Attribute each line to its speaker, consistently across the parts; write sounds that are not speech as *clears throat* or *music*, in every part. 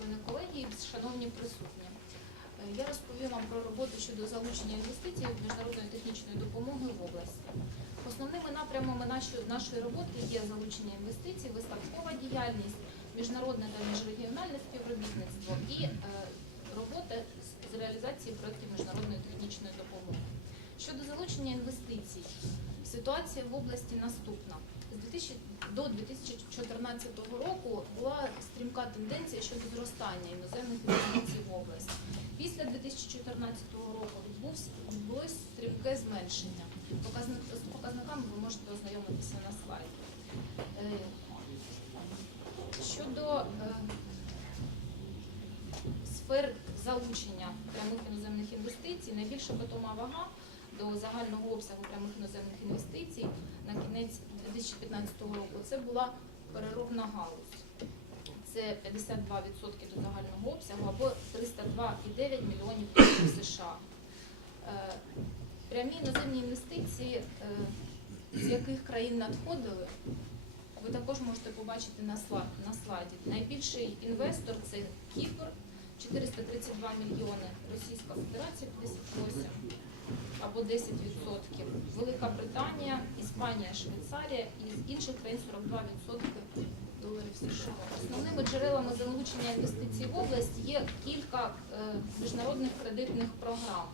Speaker 1: члени колегії, шановні присутні. Е, Я розповім вам про роботу щодо залучення інвестицій міжнародної технічної допомоги в області. Основними напрямами нашої, роботи є залучення інвестицій, виставкова діяльність, міжнародне та міжрегіональне співробітництво і е, робота з реалізації проєктів міжнародної технічної допомоги. Щодо залучення інвестицій, ситуація в області наступна. З 2000 до 2014 року була стрімка тенденція щодо зростання іноземних інвестицій в область. Після 2014 року відбулось стрімке зменшення. З показниками ви можете ознайомитися на слайді. Е, Щодо е, сфер залучення прямих іноземних інвестицій, найбільша питома вага до загального обсягу прямих іноземних інвестицій на кінець 2015 року це була переробна галузь. Це 52% до загального обсягу або 302,9 мільйонів доларів США. Е, Прямі іноземні інвестиції, е, з яких країн надходили, ви також можете побачити на слайді. Найбільший інвестор це Кіпр 432 мільйони, Російська Федерація 58 або 10%, Велика Британія, Іспанія, Швейцарія і з інших країн 42% доларів США. Основними джерелами залучення інвестицій в область є кілька е, міжнародних кредитних програм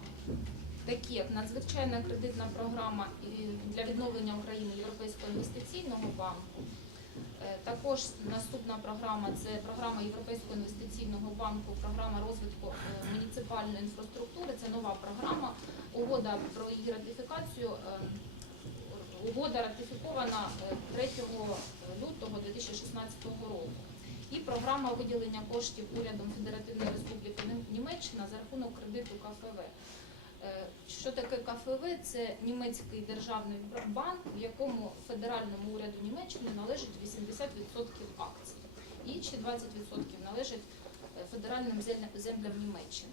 Speaker 1: такі як надзвичайна кредитна програма для відновлення України Європейського інвестиційного банку. Е, Також наступна програма це програма Європейського інвестиційного банку, програма розвитку е, муніципальної інфраструктури. Це нова програма. Угода про її ратифікацію. е, Угода ратифікована е, 3 лютого 2016 року. І програма виділення коштів урядом Федеративної Республіки Німеччина за рахунок кредиту КФВ. Е, Що таке КФВ? Це німецький державний банк, в якому федеральному уряду Німеччини належить 80% акцій. Інші 20% належать е, федеральним землям Німеччини.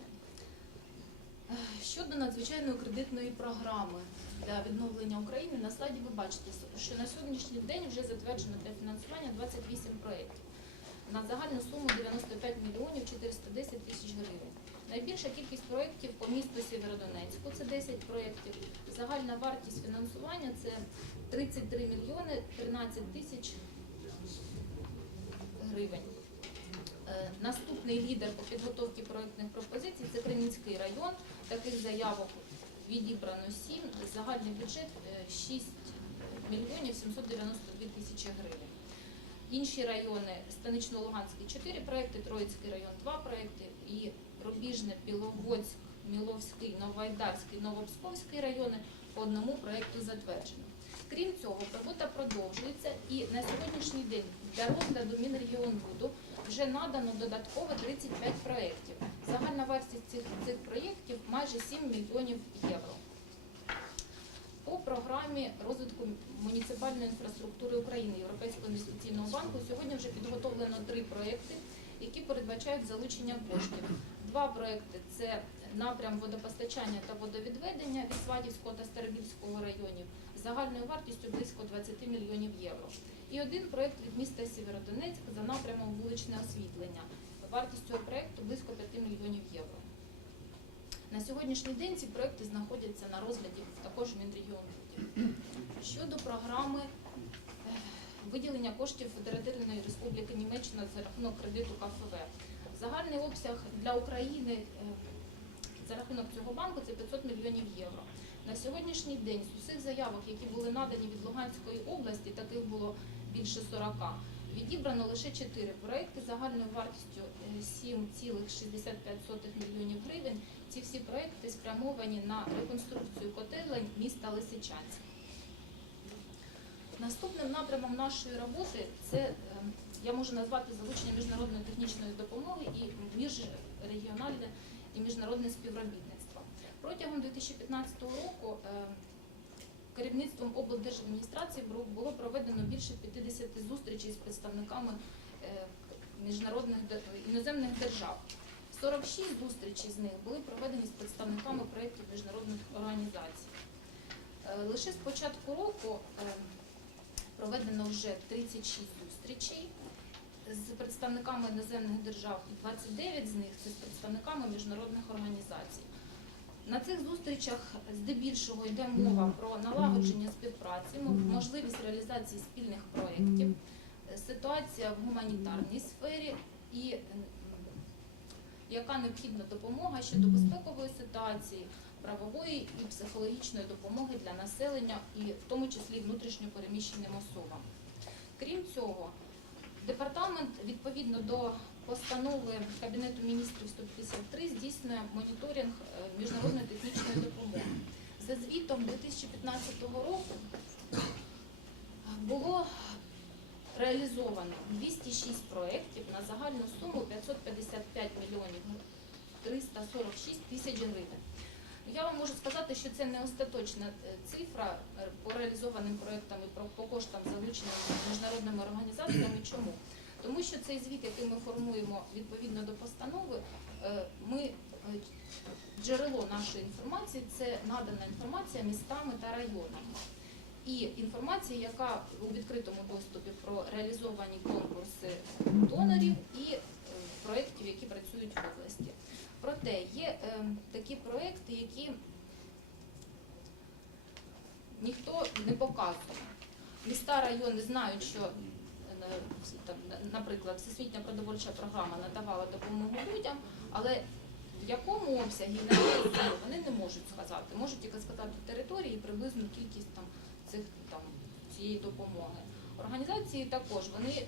Speaker 1: Щодо надзвичайної кредитної програми для відновлення України, на слайді ви бачите, що на сьогоднішній день вже затверджено для фінансування 28 проєктів на загальну суму 95 мільйонів 410 тисяч гривень. Найбільша кількість проєктів по місту Сєвєродонецьку це 10 проєктів. Загальна вартість фінансування це 33 мільйони 13 тисяч гривень. Е, Наступний лідер по підготовці проєктних пропозицій це Кремінський район. Таких заявок відібрано 7. Загальний бюджет е, 6 мільйонів 792 тисячі гривень. Інші райони Станично-Луганський 4 проекти, Троїцький район 2 проекти і Рубіжне, Біловодськ, Міловський, Новоайдарський, Новопсковський райони по одному проекту затверджено. Крім цього, робота продовжується і на сьогоднішній день для розгляду Мінрегіонбуду вже надано додатково 35 проєктів. Загальна вартість цих, цих проєктів майже 7 мільйонів євро. По програмі розвитку муніципальної інфраструктури України Європейського інвестиційного банку сьогодні вже підготовлено три проєкти, які передбачають залучення коштів. Два проєкти це напрям водопостачання та водовідведення від Сватівського та Старобільського районів загальною вартістю близько 20 мільйонів євро. І один проєкт від міста Сєвєродонецьк за напрямом вуличне освітлення. Вартість цього проєкту близько 5 мільйонів євро. На сьогоднішній день ці проекти знаходяться на розгляді також в Мінрегіонбуді. Щодо програми е, виділення коштів Федеративної Республіки Німеччина за рахунок кредиту КФВ. Загальний обсяг для України е, за рахунок цього банку це 500 мільйонів євро. На сьогоднішній день з усіх заявок, які були надані від Луганської області, таких було більше 40, відібрано лише 4 проекти загальною вартістю е, 7,65 мільйонів гривень. Ці всі проекти спрямовані на реконструкцію котелень міста Лисичанськ. Наступним напрямом нашої роботи це е, я можу назвати залучення міжнародної технічної допомоги і міжрегіональне і міжнародне співробітництво. Протягом 2015 року е, керівництвом облдержадміністрації було- проведено більше 50 зустрічей з представниками е, міжнародних іноземних держав. 46 зустрічей з них були проведені з представниками проєктів міжнародних організацій. Е, Лише з початку року е, проведено вже 36 зустрічей з представниками іноземних держав, 29 з них це з представниками міжнародних організацій. На цих зустрічах здебільшого йде мова про налагодження співпраці, можливість реалізації спільних проєктів, е, ситуація в гуманітарній сфері і яка необхідна допомога щодо безпекової ситуації, правової і психологічної допомоги для населення, і в тому числі внутрішньо переміщеним особам. Крім цього, департамент відповідно до постанови Кабінету міністрів 153 здійснює моніторинг е, міжнародної технічної допомоги. За звітом 2015 року було реалізовано 206 проєктів на загальну суму 555 мільйонів 346 тисяч гривень. Я вам можу сказати, що це не остаточна е, цифра е, по реалізованим проєктам і по коштам, залученим міжнародними організаціями. Чому? Тому що цей звіт, який ми формуємо відповідно до постанови, е, ми джерело нашої інформації це надана інформація містами та районами. І інформація, яка у відкритому доступі про реалізовані конкурси донорів і е, проєктів, які працюють в області. Проте є е, такі проекти, які ніхто не показує. Міста, райони знають, що, е, наприклад, Всесвітня продовольча програма надавала допомогу людям, але в якому обсягі на вони не можуть сказати. Можуть тільки сказати території і приблизну кількість там, цих, там, цієї допомоги. Організації також вони е,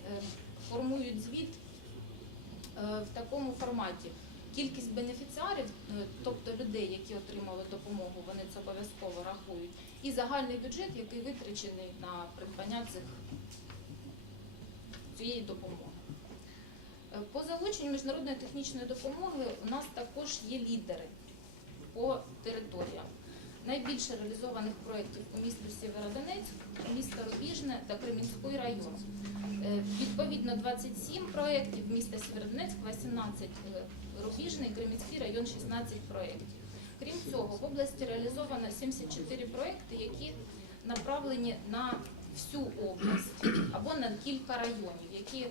Speaker 1: формують звіт е, в такому форматі. Кількість бенефіціарів, е, тобто людей, які отримали допомогу, вони це обов'язково рахують, і загальний бюджет, який витрачений на придбання цих цієї допомоги. По залученню міжнародної технічної допомоги у нас також є лідери по територіям. Найбільше реалізованих проєктів у місті Сєвєродонецьк, місто Рубіжне та Кремінський район. Е, Відповідно 27 проєктів міста Сєвєродонецьк, 18 е, Рубіжний, Кремінський район 16 проєктів. Крім цього, в області реалізовано 74 проєкти, які направлені на всю область або на кілька районів, які е,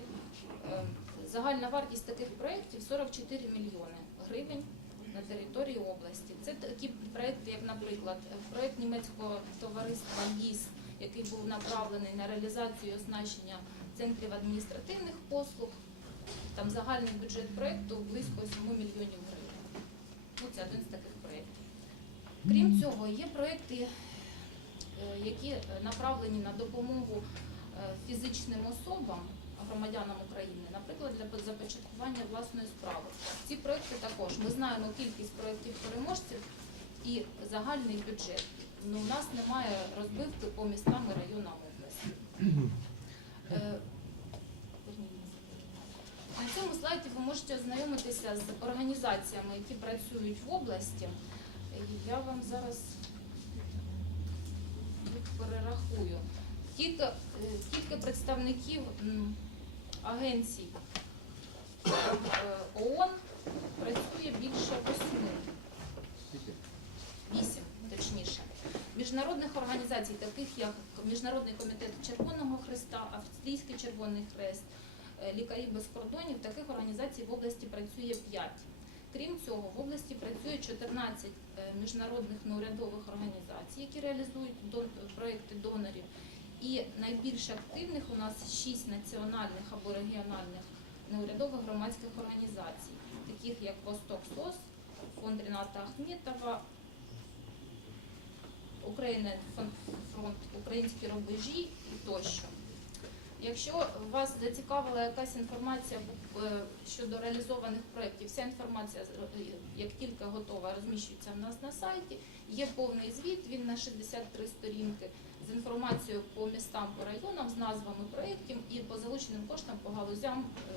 Speaker 1: загальна вартість таких проєктів 44 мільйони гривень на території області. Це такі проєкти, як, наприклад, проєкт німецького товариства ГІС, який був направлений на реалізацію і оснащення центрів адміністративних послуг. Там загальний бюджет проєкту близько 7 мільйонів гривень. Ну, це один з таких проєктів. Крім цього, є проєкти, е, які направлені на допомогу е, фізичним особам, громадянам України, наприклад, для започаткування власної справи. Ці проєкти також. Ми знаємо кількість проєктів переможців і загальний бюджет. Ну, у нас немає розбивки по містам і районам області. Е, На цьому слайді ви можете ознайомитися з організаціями, які працюють в області. Я вам зараз перерахую. Тільки, е, тільки представників м, агенцій е, ООН працює більше восьми. Вісім, точніше. Міжнародних організацій, таких як Міжнародний комітет Червоного Христа, Австрійський Червоний Хрест, е, Лікарі без кордонів, таких організацій в області працює 5. Крім цього, в області працює 14 е, міжнародних неурядових організацій, які реалізують проекти донорів. І найбільш активних у нас 6 національних або регіональних неурядових громадських організацій, таких як Восток СОС, фонд Ріната Ахметова, Україна фронт Українські рубежі і тощо. Якщо вас зацікавила якась інформація е, щодо реалізованих проєктів, вся інформація, е, як тільки готова, розміщується в нас на сайті. Є повний звіт, він на 63 сторінки з інформацією по містам, по районам, з назвами проєктів і по залученим коштам по галузям е,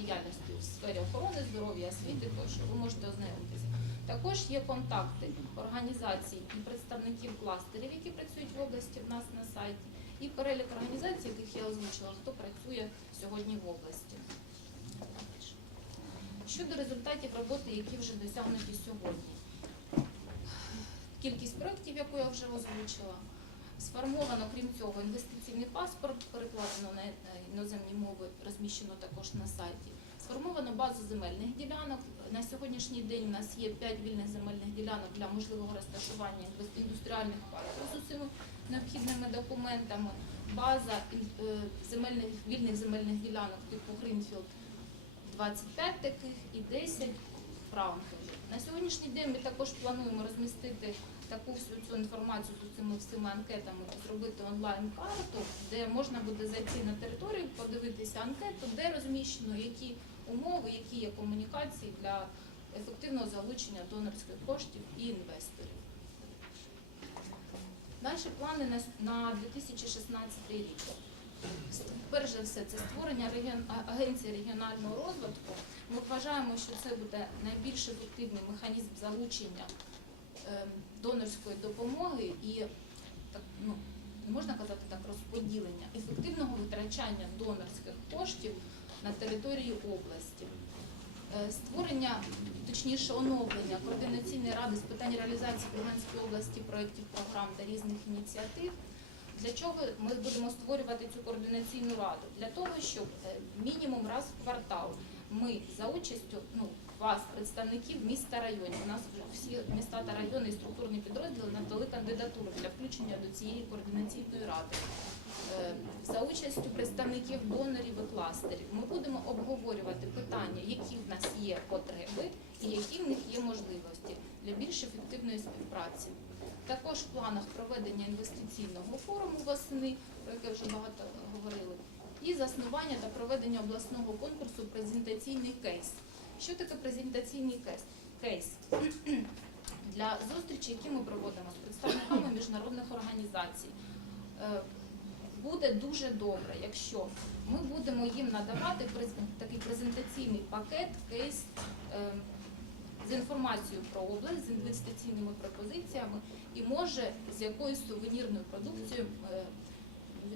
Speaker 1: діяльності в сфері охорони здоров'я, освіти тощо. Ви можете ознайомитися. Також є контакти організацій і представників кластерів, які працюють в області в нас на сайті, і перелік організацій, яких я озвучила, хто працює сьогодні в області. Щодо результатів роботи, які вже досягнуті сьогодні. Кількість проєктів, яку я вже озвучила, Сформовано, крім цього, інвестиційний паспорт, перекладено на на іноземні мови, розміщено також на сайті. Сформовано базу земельних ділянок. На сьогоднішній день у нас є 5 вільних земельних ділянок для можливого розташування індустріальних парків з усіма необхідними документами. База е, земельних вільних земельних ділянок типу Грінфілд 25 таких і 10 франкових. На сьогоднішній день ми також плануємо розмістити таку всю цю інформацію з цими всіма анкетами, зробити онлайн-карту, де можна буде зайти на територію, подивитися анкету, де розміщено які умови, які є комунікації для ефективного залучення донорських коштів і інвесторів. Наші плани на, 2016 рік. Перш за все, це створення агенції регіонального розвитку. Ми вважаємо, що це буде найбільш ефективний механізм залучення донорської допомоги і так, ну, можна казати так, розподілення ефективного витрачання донорських коштів на території області. Е, Створення, точніше оновлення координаційної ради з питань реалізації в області проєктів, програм та різних ініціатив. Для чого ми будемо створювати цю координаційну раду? Для того, щоб е, мінімум раз в квартал ми за участю ну, вас, представників міст та районів, у нас всі міста та райони і структурні підрозділи надали кандидатуру для включення до цієї координаційної ради. Е, За участю представників донорів і кластерів ми будемо обговорювати питання, які в нас є потреби і які в них є можливості для більш ефективної співпраці. Також в планах проведення інвестиційного форуму восени, про яке вже багато говорили, і заснування та проведення обласного конкурсу презентаційний кейс. Що таке презентаційний кейс? *clears throat* Для зустрічі, які ми проводимо з представниками міжнародних організацій. Е, Буде дуже добре, якщо ми будемо їм надавати такий презентаційний пакет, кейс е, з інформацією про область, з інвестиційними пропозиціями і може з якоюсь сувенірною продукцією е,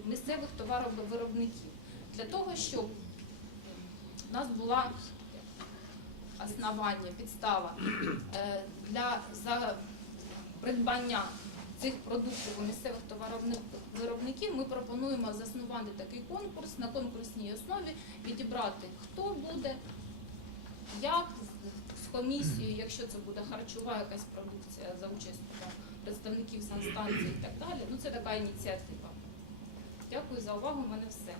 Speaker 1: місцевих товаровиробників. Для того, щоб у нас була основання, підстава е, для за придбання цих продуктів у місцевих товаровиробників, ми пропонуємо заснувати такий конкурс на конкурсній основі, відібрати хто буде, як з- комісією, якщо це буде харчова якась продукція за участю представників санстанції і так далі. Ну це така ініціатива. Дякую за увагу. У мене все.